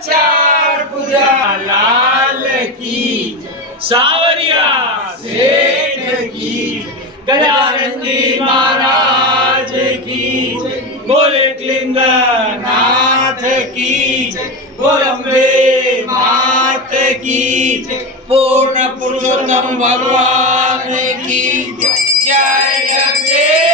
चार पूजा लाल की सावरिया सेठ की गजानन जी महाराज की बोले क्लिंगनाथ की गोरंबे मात की पूर्ण पुरुषोत्तम भगवान की जय जय